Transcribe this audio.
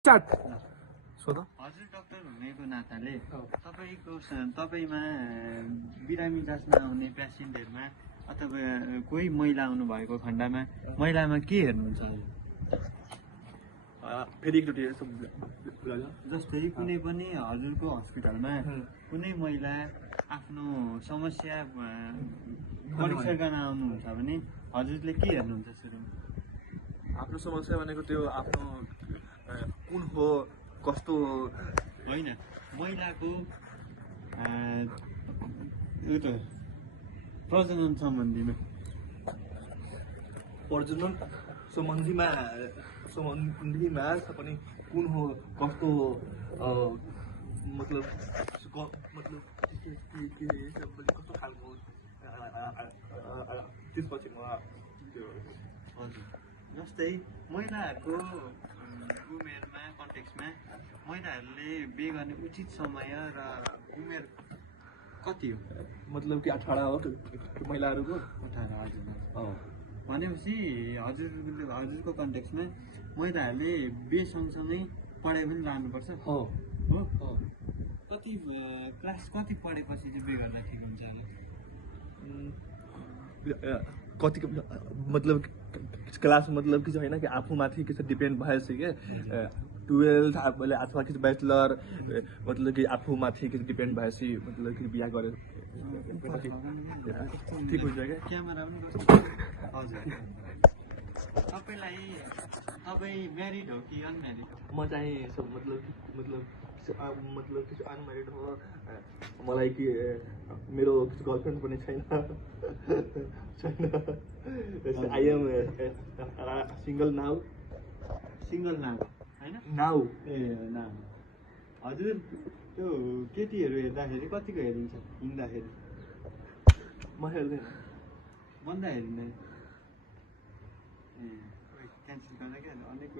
हजुर डाक्टर हुनेको नाताले तपाईमा बिरामी जाँच्न आउने पेसेन्टहरुमा अथवा कोही महिला आउनु भएको खण्डमा महिलामा के हेर्नुहुन्छ? फेरि एकचोटि जस्तै कुनै पनि हजुरको हस्पिटलमा कुनै महिला आफ्नो समस्या परीक्षा गर्न आउनुहुन्छ भने हजुरले के हेर्नुहुन्छ सुरुमा? आफ्नो समस्या भनेको त्यो आफ्नो कुन हो कस्तो होइन, महिलाको प्रजनन सम्बन्धीमा सम्बन्धीमा पनि कुन हो कस्तो हो मतलब कस्तो खालको त्यसपछि हजुर जस्तै महिलाहरूको उमेरमा कन्टेक्समा महिलाहरूले बिहे गर्ने उचित समय र उमेर कति हो? मतलब कि 18 हो महिलाहरूको 18 हजुर भनेपछि हजुरको कन्टेक्समा महिलाहरूले बिहे सँगसँगै पढाइ पनि लानुपर्छ हो कति क्लास कति पढेपछि चाहिँ बिहे गर्दा ठिक हुन्छ होला? कति मतलब क्लास मतलब कि होइन कि आफूमाथि कि डिपेन्ड भएछ कि 12 अथवा कि ब्याचलर मतलब कि आफूमाथि कि डिपेन्ड भएपछि मतलब कि बिहा गरे ठिक हुन्छ क्या? क्यामेरा पनि हजुर तपाईँ म्यारिड हो कि अनम्यारिड? म चाहिँ मतलब कि अनम्यारिड हो। मलाई कि मेरो गर्लफ्रेन्ड पनि छैन। आई एम सिंगल नाउ होइन नाउ ए नाउ। हजुर त्यो केटीहरू हेर्दाखेरि कतिको हेरिन्छ हिँड्दाखेरि? म हेर्दैन भन्दा हेरिँदैन ए क्यान्सल गर्दा क्या अनेक